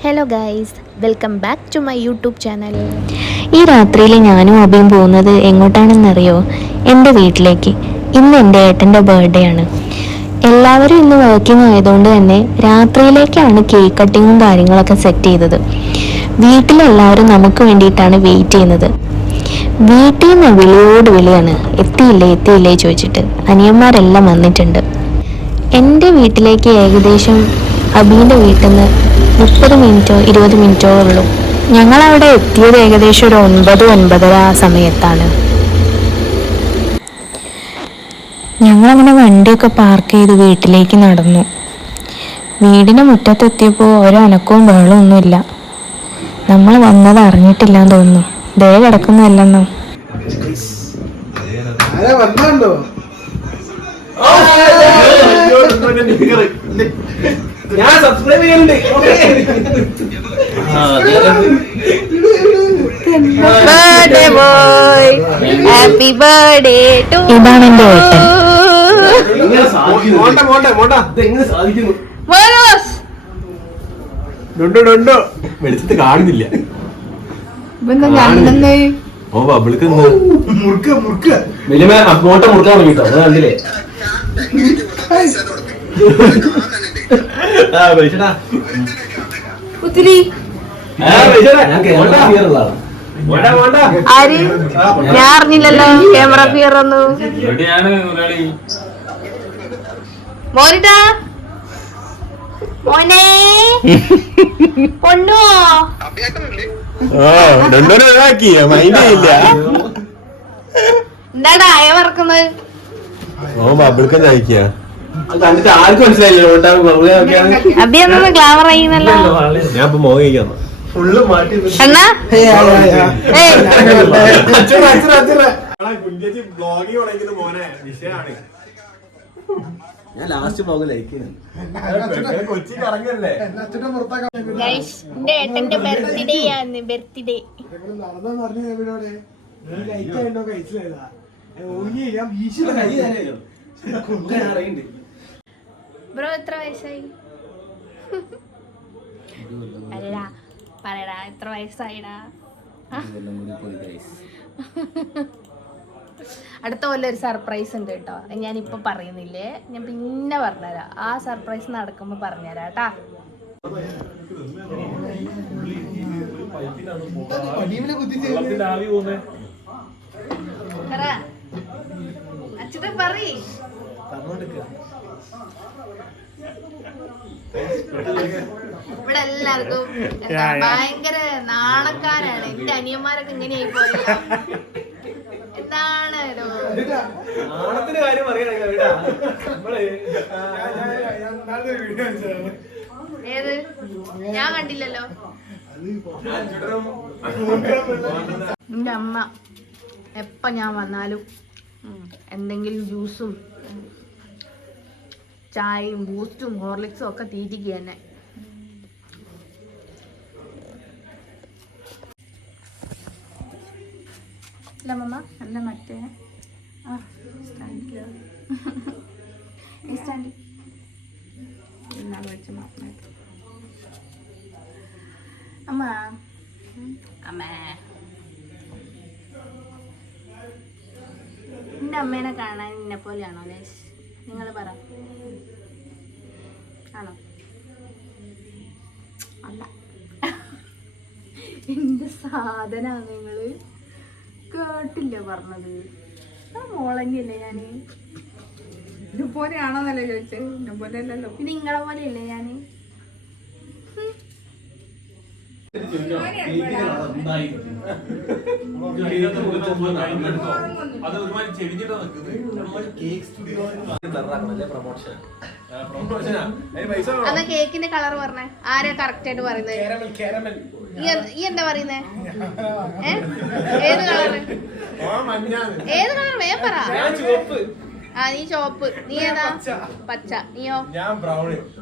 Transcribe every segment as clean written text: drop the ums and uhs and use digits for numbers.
Hello guys, welcome back to my YouTube channel. ഈ രാത്രിയിൽ ഞാനും അഭിയും പോകുന്നത് എങ്ങോട്ടാണെന്നറിയോ? എൻ്റെ വീട്ടിലേക്ക്. ഇന്ന് എൻ്റെ ഏട്ടൻ്റെ ബർത്ത്ഡേ ആണ്. എല്ലാവരും ഇന്ന് വർക്കിംഗ് ആയതുകൊണ്ട് തന്നെ രാത്രിയിലേക്കാണ് കേക്ക് കട്ടിങ്ങും കാര്യങ്ങളൊക്കെ സെറ്റ് ചെയ്തത്. വീട്ടിലെല്ലാവരും നമുക്ക് വേണ്ടിയിട്ടാണ് വെയിറ്റ് ചെയ്യുന്നത്. വീട്ടിൽ നിന്ന് വിളിയോട് വിളിയാണ്, എത്തിയില്ലേ ചോദിച്ചിട്ട്. അനിയന്മാരെല്ലാം വന്നിട്ടുണ്ട്. എൻ്റെ വീട്ടിലേക്ക് ഏകദേശം അബീൻ്റെ വീട്ടിൽ നിന്ന് 30 മിനിറ്റോ 20 മിനിറ്റോ ഉള്ളൂ. ഞങ്ങളവിടെ എത്തിയത് ഏകദേശം ഒരു 9-9:30 ആ സമയത്താണ്. ഞങ്ങളങ്ങനെ വണ്ടിയൊക്കെ പാർക്ക് ചെയ്ത് വീട്ടിലേക്ക് നടന്നു. വീടിന് മുറ്റത്തെത്തിയപ്പോൾ ഒരനക്കവും ബഹളവും ഒന്നുമില്ല. നമ്മൾ വന്നത് അറിഞ്ഞിട്ടില്ലാന്ന് തോന്നുന്നു. ദേ കിടക്കുന്നതല്ലെന്നോ. ഞാൻ സബ്സ്ക്രൈബ് ചെയ്യുന്നുണ്ട്. Birthday boy, happy birthday to. ഇതാണ് എൻ്റെ ഏട്ടൻ. വെളിച്ചത്ത് കാണുന്നില്ല. ഓ ബബിൾക്ക് വലിയ മോട്ട മുറുക്കാൻ തുടങ്ങിട്ടോ. അത് കണ്ടില്ലേ? ആര്? ഞാൻ അറിഞ്ഞില്ലല്ലോ ക്യാമറ ഫിയർ ഒന്നും. മോനിട്ടാ മോനെ പൊണ്ണോ എന്താടാ അയ വറക്കുന്നത്? ഓ ബബിൾക്ക് നയിക്കുക. കണ്ടിട്ട് ആർക്കും മനസ്സിലായില്ല. അബിയൊന്നും ഗ്ലാമർ ആയിന്നല്ലോ. ഞാൻ ഇപ്പൊ മോഹ കഴിക്കാന്ന് ഫുള്ള് മാറ്റി. അണ്ണാ ഞാൻ ലാസ്റ്റ് ബ്ലോഗ് ലൈക്ക് ചെയ്യുന്നു. കൊച്ചി കറങ്ങല്ലേ. എന്റെ ഏട്ടന്റെ ബർത്ത്ഡേ ആണ്. ബർത്ത്ഡേ ബ്രോ എത്ര വയസ്സായി? അല്ല പറയടാ, എത്ര വയസ്സായിടാ? അടുത്ത കൊല്ലം ഒരു സർപ്രൈസ് ഉണ്ട് കേട്ടോ. ഞാനിപ്പോൾ പറയുന്നില്ലേ, ഞാൻ പിന്നെ പറഞ്ഞുതരാം. ആ സർപ്രൈസ് നടക്കുമ്പോൾ പറഞ്ഞുതരാം കേട്ടാ. അച്ഛനെ പറയ്. ഇവിടെ എല്ലാവർക്കും ഭയങ്കര നാണക്കാരാണ്. എന്റെ അനിയന്മാരൊക്കെ ഇങ്ങനെയായി പോയ എന്താണ് ഏത്? ഞാൻ കണ്ടില്ലല്ലോ. എന്റെ അമ്മ എപ്പ ഞാൻ വന്നാലും എന്തെങ്കിലും ജ്യൂസും ചായയും ബൂസ്റ്റും ഹോർലിക്സും ഒക്കെ തീറ്റിക്കുക തന്നെ. അല്ല മമ്മ, അല്ല മറ്റേ അമ്മ അമ്മേ, എന്റെ അമ്മേനെ കാണാൻ എന്നെ പോലെയാണോ? നിങ്ങൾ പറ, ആണോ? അല്ല, എന്ത് സാധനാ നിങ്ങള് കേട്ടില്ലേ പറഞ്ഞത്? മോളന്നെയല്ലേ ഞാന്? ഇതുപോലെയാണോന്നല്ലേ ചോദിച്ചത്? ഇതുപോലെ അല്ലല്ലോ. പിന്നെ നിങ്ങളെ പോലെയല്ലേ ഞാന്? അന്ന് കേക്കിന്റെ കളർ പറഞ്ഞേ. ആരാ കറക്റ്റ് ആയിട്ട് പറയുന്നത്? ഈ എന്താ പറയുന്നേ? ഏത് കളറ്? ഏത് കളർ? വേഗം പറ. ആ, നീ ചോപ്പ്. നീ ഏതാ? പച്ച. നീയോ?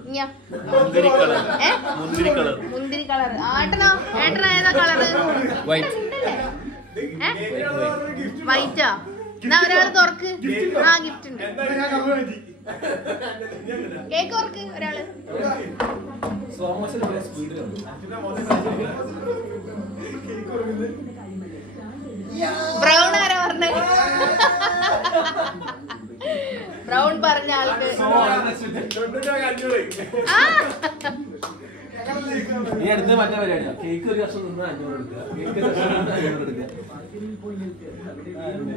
നീയോ? മുന്തിരി കളർ. ഏട്ടനോ? ഏട്ടനോ ഏതാ കളറ്? വൈറ്റാ? എന്നാ ഒരാള് തുറക്ക്. ആ, ഗിഫ്റ്റ് ഉണ്ട്. കേക്ക് ഓർക്ക് ഒരാള്. ബ്രൗൺ ആരാ പറഞ്ഞേ? ബ്രൗൺ പറഞ്ഞ ആൾക്ക് ഈ അടുത്ത് മറ്റേ പരിപാടിയാ. കേക്ക് ഒരു കഷ്ണം നിന്ന് 500 എടുക്കുക, കേക്ക് ഒരു കഷ്ണം നിന്ന് 500 എടുക്കുക.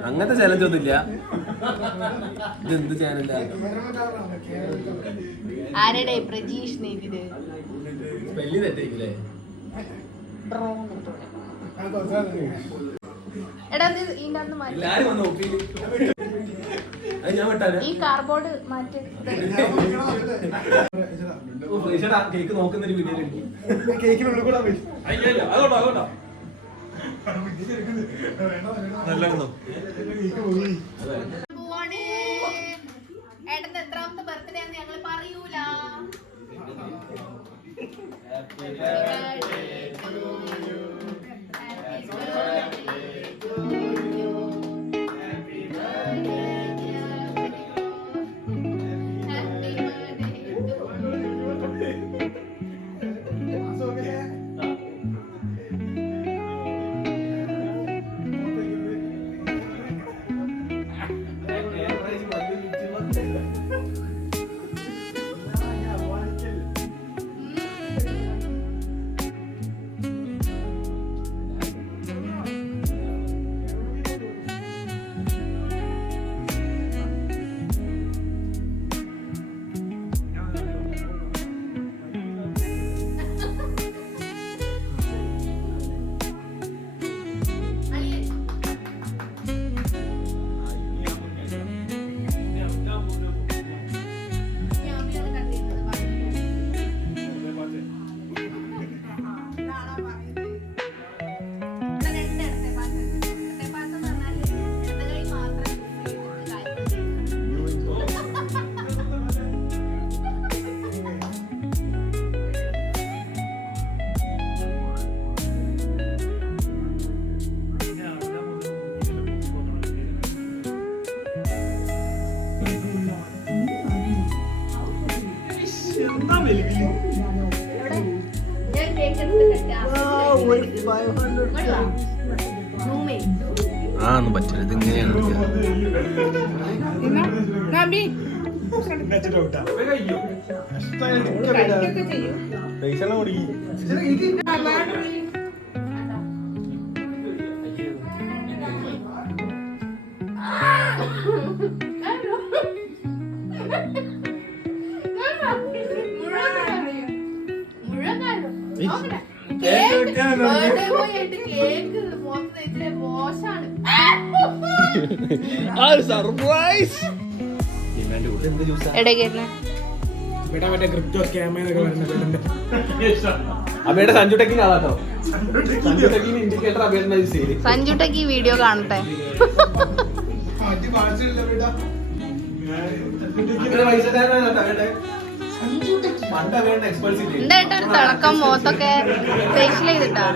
അങ്ങനത്തെ ചലഞ്ച് ഒന്നുമില്ല. ഇതെന്ത് ചാനല? ആരുടെ പ്രജീഷ് നെയ്തിത്? സ്പെല്ലിംഗ് തെറ്റായില്ലേ? ബ്രൗൺ. എടാ ഇതിന്റെ അന്ന് മാറ്റി. എല്ലാരും വന്ന് നോക്കിയില്ല. അത് ഞാൻ വിട്ടാലോ? ഈ കാർബോർഡ് മാറ്റി. കേക്ക് നോക്കുന്ന ഒരു വീഡിയോ കേക്കിനുള്ളിൽ കൂടെ പോയി അതോട്ടോ അതോട്ടോ നല്ല പോവാണ്. ഏട്ടന്റെ എത്രാമത്തെ ബർത്ത്ഡേ ആണെന്ന് ഞങ്ങള് പറയൂല. ആ ഒന്നും പറ്റില്ല. ഇത് ഇങ്ങനെയാണ് സർപ്രൈസ്. അബയുടെ സഞ്ജുടെക്കിന് ആളാട്ടോ. സഞ്ജുടെക്കിന് ഇൻഡിക്കേറ്റർ അബയുടെ ശരി. സഞ്ജുട്ടക്ക് ഈ വീഡിയോ കാണട്ടെ. എന്തായിട്ട് ഒരു തിളക്കം മുഖത്തൊക്കെ ഫേഷ്യൽ ചെയ്തിട്ടാ.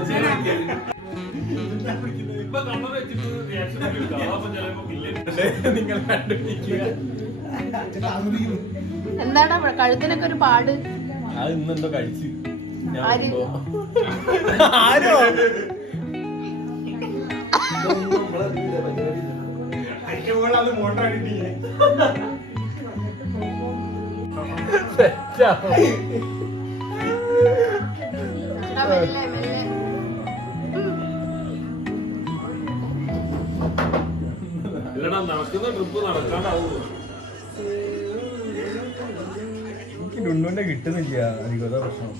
എന്താണ് കഴുത്തിനൊക്കെ ഒരു പാട്? അത് ഇന്നെന്തോ കഴിച്ച് ആരോ അത് മോട്ടർ അടിയിട്ടില്ലേ മെല്ലെ മെല്ലെ. നടക്കുന്ന ട്രിപ്പ് നടക്കാണ്ടാവുള്ളൂ. എനിക്ക് ഡുണ്ടുവിന്റെ കിട്ടുന്നില്ല അധികം പ്രശ്നം.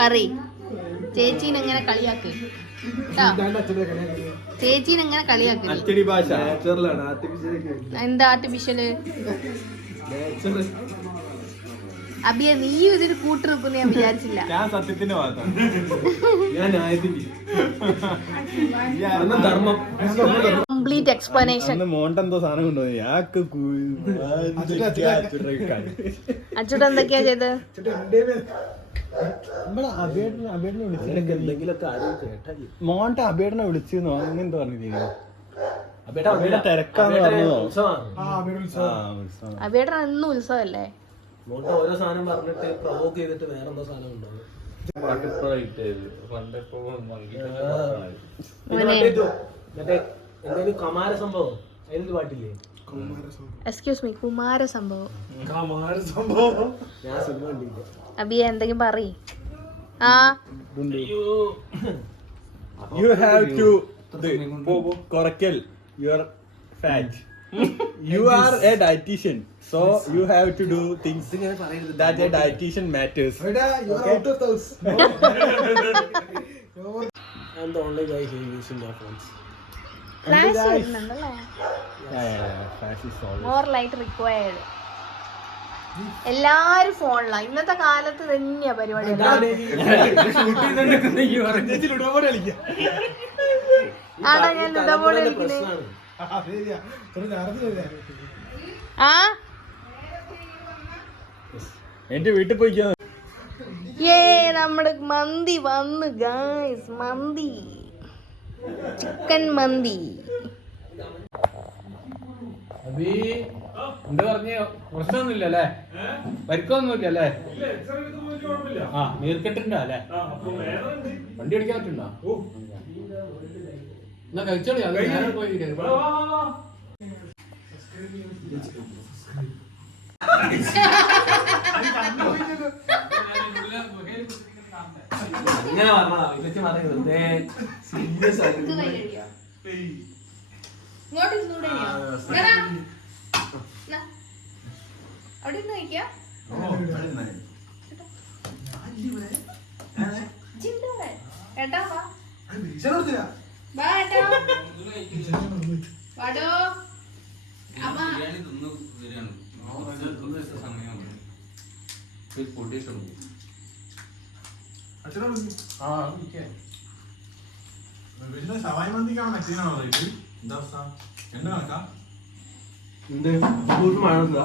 പറയ് ചേച്ചീനെങ്ങനെ കളിയാക്ക്. ചേച്ചീനെങ്ങനെ കളിയാക്ക്. അച്ചടി ഭാഷ നാച്ചുറലാണ്. എന്താ ആർട്ടിഫിഷ്യല്? അബിയ നീ ഇതിന് കൂട്ട് നിൽക്കുന്ന ഞാൻ വിചാരിച്ചില്ല. ഞാൻ സത്യത്തിന്റെ ഭാഗത്താണ്. ഞാൻ ന്യായത്തിന്റെ ധർമ്മം. Complete explanation. മോണ്ടെന്തോ സാധനം കൊണ്ടുപോയി അച്ചുട്ട് എന്തൊക്കെയാ ചെയ്ത്? നമ്മളെ അബേടനെ വിളിച്ചിട്ട് എന്തെങ്കിലുമൊക്കെ ആരും കേട്ടാ മോന്റെ അബേടനെ വിളിച്ചിരുന്നോ അങ്ങനെ എന്താ പറഞ്ഞില്ലേ അബേടെ തിരക്കാന്ന് പറഞ്ഞതോ അബിയുടെ അന്ന് ഉത്സവല്ലേ? മോട്ട് ഓരോ സാധനം പറഞ്ഞിട്ട് പ്രൊവോക്ക് ചെയ്തിട്ട് വേറെന്തോ സാധനം ഉണ്ടാവും. മറ്റേ എന്തെങ്കിലും കമാര സംഭവം അതിലൊരു പാട്ടില്ലേ? എക്സ്ക്യൂസ് മീ, കുമാര സംഭവം. ഞാൻ സിനിമ കണ്ടില്ല. അബിയ എന്തെങ്കിലും പറയ്. ആ You have to correct your fat. You are a dietitian, so you have to do things that a dietitian matters. You are out of the house. I'm the only guy who using their phones. Flash വരുന്നുണ്ടല്ലേ? Flash is always. More light required. എല്ലാരും ഫോണിലാണ് ഇന്നത്തെ കാലത്ത് തന്നെയാ പരിപാടി. ആണോ ഞാൻ ludo board കളിക്കുന്നത്? ആ എന്റെ വീട്ടിൽ പോയിക്കാ. നമ്മുടെ മന്തി വന്നു ഗായ്സ്. മന്തി, ചിക്കൻ മന്തി. എന്താ പറഞ്ഞ പ്രശ്നമൊന്നുമില്ലല്ലേ? പരിക്കൊന്നുമില്ലല്ലേ? ആ നീർക്കെട്ടുണ്ടോ അല്ലേ? വണ്ടി ഓടിക്കാൻ പറ്റുണ്ടോ? എന്നാ കഴിച്ചോളി. അത് നേരെ പോയി ഇങ്ങനെ പറഞ്ഞതാ ഇതൊക്കെ പറയുന്നത് സീരിയസ് ആയിട്ട്. ഇങ്ങോട്ട് ഇരുന്നൂടെയോ? അവിടെ ഇരുന്ന് കഴിക്കാ. ഏട്ടാ വാ. വാ ഏട്ടാ. വാടോ. അമ്മ എന്ത് മഴ ഉണ്ടാ?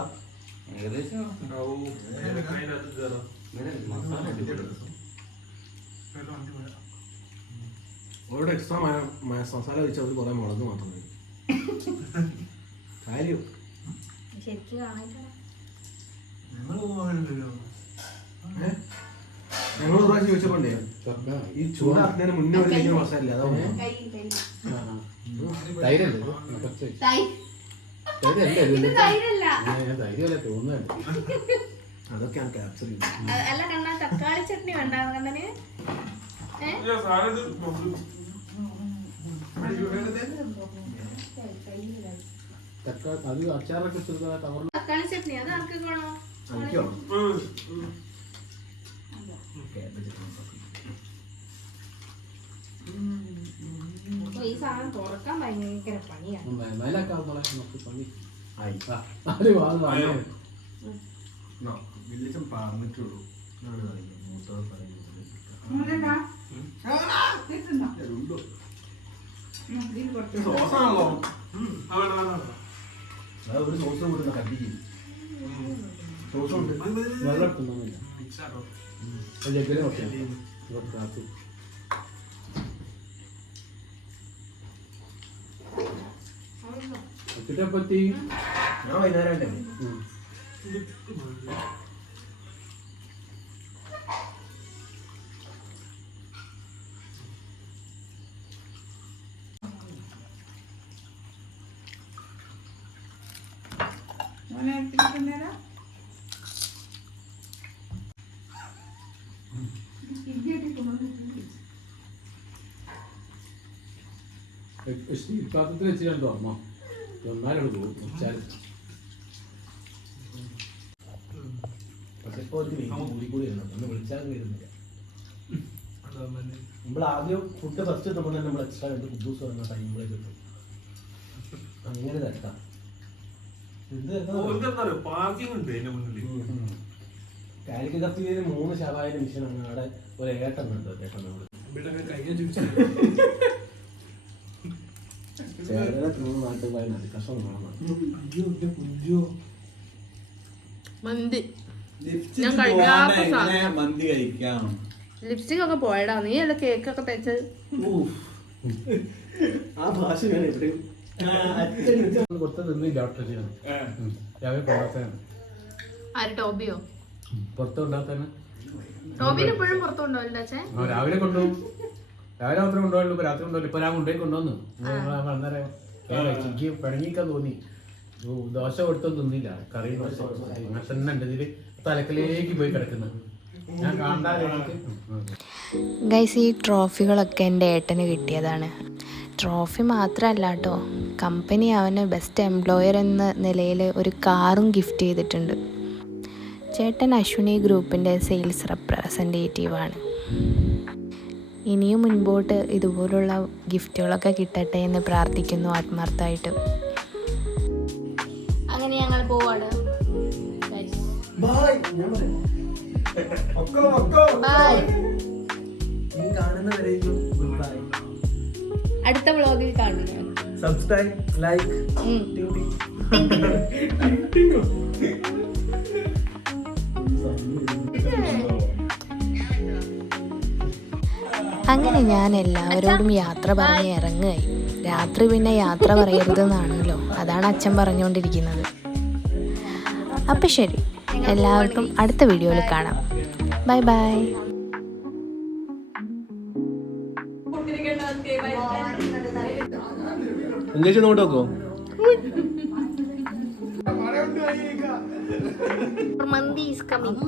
അവരുടെ എക്സ്ട്രാ മസാല വെച്ചാൽ അവർ കുറെ മുളക് മാത്രം മതി. കാര്യം ശരിക്കും കാണാൻ ഞങ്ങൾ ഒരു പ്രാവശ്യം ചോദിച്ചപ്പോണ്ടേ ഈ ചൂടാക്കുന്നതിന് മുന്നേ ഒരു കഴിക്കുന്ന മസാല അതാവും. ധൈര്യല്ലേ? ധൈര്യമല്ലേ തോന്നുന്നുണ്ട്. അതൊക്കെയാണ് ക്യാപ്ചർ ചെയ്യുന്നത്. അല്ല കണ്ണാ തക്കാളി ചട്നി വേണ്ട കണ്ണന്? അത് അച്ചാറൊക്കെ കവറിൽ തക്കാളി ചട്നി അത് ആർക്ക് വേണോ? എനിക്കോ? ഈ സാധനം തുറക്കാൻ ഭയങ്കര പണിയാണ്. മേലൊക്കെ ആവുമ്പോളെ നമുക്ക് പണി ആയി അത് വാങ്ങി വില്ലിച്ചൻ പറഞ്ഞിട്ടുള്ളൂ. ഒരു സോസ് കൊടുക്കുന്ന കട്ടിക്ക് സോസ് ഉണ്ട്. വെള്ളം എടുത്തൊന്നുമില്ല. ജഗ്ഗിന് നോക്കിയാൽ പറ്റി ഞാൻ വൈകുന്നേരം പാത്രത്തിൽ വെച്ച് കണ്ടോ അമ്മ ഒന്നാലും വെച്ചാൽ പക്ഷെ ഇപ്പോൾ കൂടി വരുന്നുണ്ട്. ഒന്ന് വിളിച്ചാലും വരുന്നില്ല. നമ്മൾ ആദ്യം ഫുഡ് ഫസ്റ്റ് എത്തുമ്പോൾ തന്നെ നമ്മൾ എക്സ്ട്രാ രണ്ട് കുബൂസ് വന്ന ടൈമിലേക്ക് കിട്ടും. അങ്ങനെ തരക്കാം. കാലിക്കറ്റ് 3 ശവായ മിഷനാണ്. അവിടെ ഒരു ഏട്ടനുണ്ട്. നാട്ടിൽ പോയാൽ കഷ്ടം മന്തി ഞാൻ കഴിക്കാത്ത സാധനം. മന്തി കഴിക്കാം. ലിപ്സ്റ്റിക് ഒക്കെ പോയടാ, നീ അല്ല കേക്ക് ഒക്കെ തേച്ചത്. ആ ഭാഷ ഞാൻ എവിടെയും കൊടുത്ത തിന്നില്ല ഡോക്ടർ ചെയ്യണം. രാവിലെ കൊണ്ടാത്തതാണ്. ആര് ടോബിയോ? പുറത്ത് കൊണ്ടാത്തന്നെ. ടോബിന് ഇപ്പോഴും പുറത്തു കൊണ്ടുപോയില്ല അച്ഛൻ. രാവിലെ കൊണ്ടുപോകും. രാവിലെ മാത്രമേ കൊണ്ടുപോയുള്ളൂ. ഇപ്പൊ രാത്രി കൊണ്ടുപോയില്ല. ഇപ്പൊ ഞാൻ കൊണ്ടുപോയി കൊണ്ടുവന്നു. അന്നേരം എനിക്ക് പിണങ്ങിക്കാൻ തോന്നി. ദോശ കൊടുത്തൊന്നും തിന്നില്ല. കറി ദോശ അങ്ങനെ തന്നെ ഉണ്ട്. ഇതില് തലക്കിലേക്ക് പോയി കിടക്കുന്നത് ഞാൻ കാണാതെ. ഗൈസ്, ഈ ട്രോഫികളൊക്കെ എൻ്റെ ഏട്ടന് കിട്ടിയതാണ്. ട്രോഫി മാത്രമല്ല കേട്ടോ, കമ്പനി അവന് ബെസ്റ്റ് എംപ്ലോയർ എന്ന നിലയിൽ ഒരു കാറും ഗിഫ്റ്റ് ചെയ്തിട്ടുണ്ട്. ചേട്ടൻ അശ്വിനി ഗ്രൂപ്പിൻ്റെ സെയിൽസ് റെപ്രസെൻറ്റേറ്റീവാണ്. ഇനിയും മുൻപോട്ട് ഇതുപോലുള്ള ഗിഫ്റ്റുകളൊക്കെ കിട്ടട്ടെ എന്ന് പ്രാർത്ഥിക്കുന്നു ആത്മാർത്ഥമായിട്ട്. അങ്ങനെ ഞങ്ങൾ പോവാണ്. ബൈ. ഞാൻ പറയാം. ബൈ. നീ കാണുന്നവരേക്കും ഗുഡ് ബൈ. അടുത്ത വ്ളോഗിൽ കാണുന്നു. സബ്സ്ക്രൈബ്, ലൈക്ക്, അങ്ങനെ ഞാൻ എല്ലാവരോടും യാത്ര പറഞ്ഞ് ഇറങ്ങുകയായി. രാത്രി പിന്നെ യാത്ര പറയരുതെന്നാണല്ലോ, അതാണ് അച്ഛൻ പറഞ്ഞുകൊണ്ടിരിക്കുന്നത്. അപ്പം ശരി, എല്ലാവർക്കും അടുത്ത വീഡിയോയിൽ കാണാം. Bye bye. ഇംഗ്ലീഷ് നോട്ട് നോക്കോ? മന്തി ഈസ് കമ്മിങ്.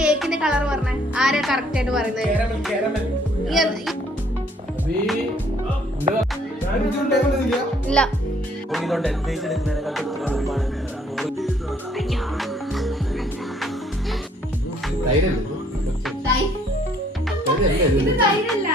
കേക്കിന്റെ കളർ പറഞ്ഞേ, ആരാ കറക്റ്റ് ആയിട്ട് പറയുന്നത്? ഇല്ല, തൈരല്ലേ? ഇത് തൈരല്ല.